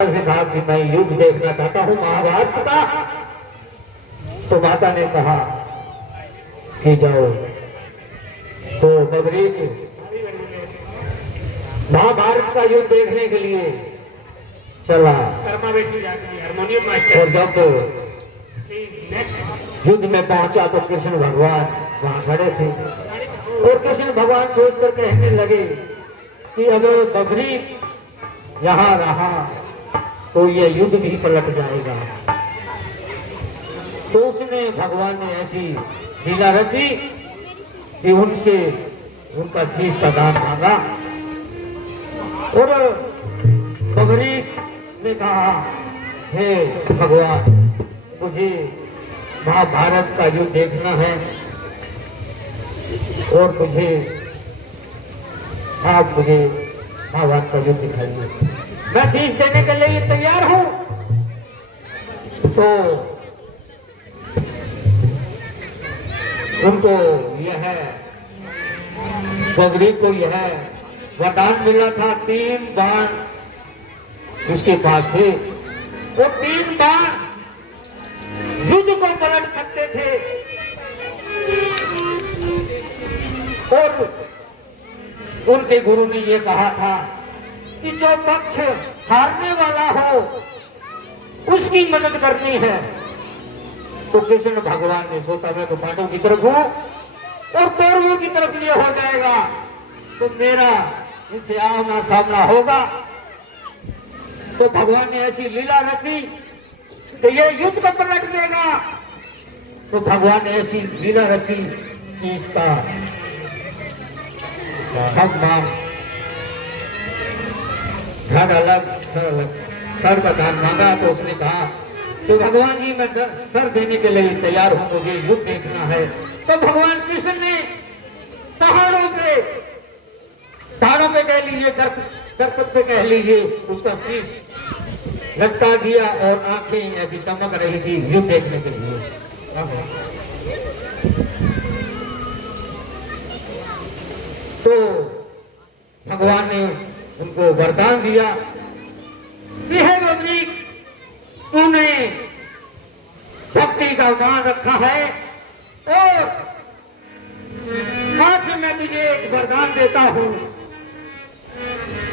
से कहा कि मैं युद्ध देखना चाहता हूँ महाभारत का। तो माता ने कहा कि जाओ। तो बबरी महाभारत का युद्ध देखने के लिए चला। और जब युद्ध में पहुंचा तो कृष्ण भगवान वहां खड़े थे और कृष्ण भगवान सोचकर कहने लगे कि अगर बबरी यहाँ रहा तो ये युद्ध भी पलट जाएगा। तो उसने भगवान ने ऐसी लीला रची कि उनसे उनका शीश का दान मांगा और बबरी ने कहा, हे भगवान, मुझे महाभारत का युद्ध देखना है और आप मुझे महाभारत का युद्ध दिखाइए। मैं शीश देने के लिए तैयार हूं। तो उनको यह बबरी को यह वरदान मिला था, 3 बाण उसके पास थे। वो 3 बाण युद्ध को पलट सकते थे और उनके गुरु ने यह कहा था कि जो पक्ष हारने वाला हो उसकी मदद करनी है। तो कृष्ण भगवान ने सोचा मैं तो पांडवों की तरफ हूं और कौरवों की तरफ ये हो जाएगा तो मेरा इनसे आमना सामना होगा। तो भगवान ने ऐसी लीला रची कि ये युद्ध को पलट देगा। तो भगवान ने ऐसी लीला रची कि इसका सब नाम धन अलग सर का दान मांगा। तो उसने कहा तो भगवान जी मैं सर देने के लिए तैयार हूं, मुझे युद्ध देखना है। तो भगवान कृष्ण ने पहाड़ों पे कह लीजिए, करकट पे कह लीजिए, उसका शीश लटका दिया और आंखें ऐसी चमक रही थी युद्ध देखने के लिए। तो भगवान ने उनको वरदान दिया कि हे बबरी, तूने भक्ति का मान रखा है और आज से मैं तुझे एक वरदान देता हूं,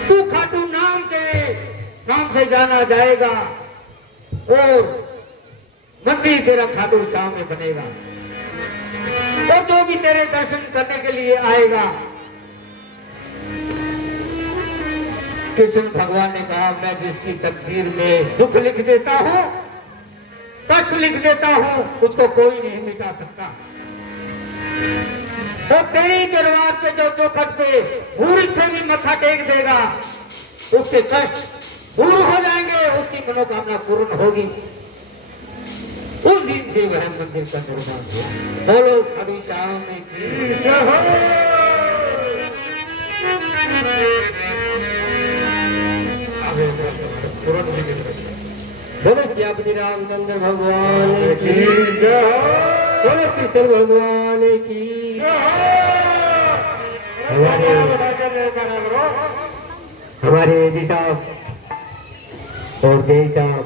तू खाटू नाम से जाना जाएगा और मंदिर तेरा खाटू श्याम में बनेगा और जो भी तेरे दर्शन करने के लिए आएगा। कृष्ण भगवान ने कहा मैं जिसकी तकदीर में दुख लिख देता हूं, कष्ट लिख देता हूं, उसको कोई नहीं मिटा सकता। तो तेरी दरबार पे जो चौखट पे भूल से भी मत्था टेक देगा उसके कष्ट दूर हो जाएंगे, उसकी मनोकामना पूर्ण होगी। उस दिन से वह मंदिर का निर्माण हुआ। बोलो खाटू श्याम की जय हो। बोलो श्री रामचंद्र भगवान की जय हो। बोलो कृष्ण भगवान की हमारे जी साहब और जय साहब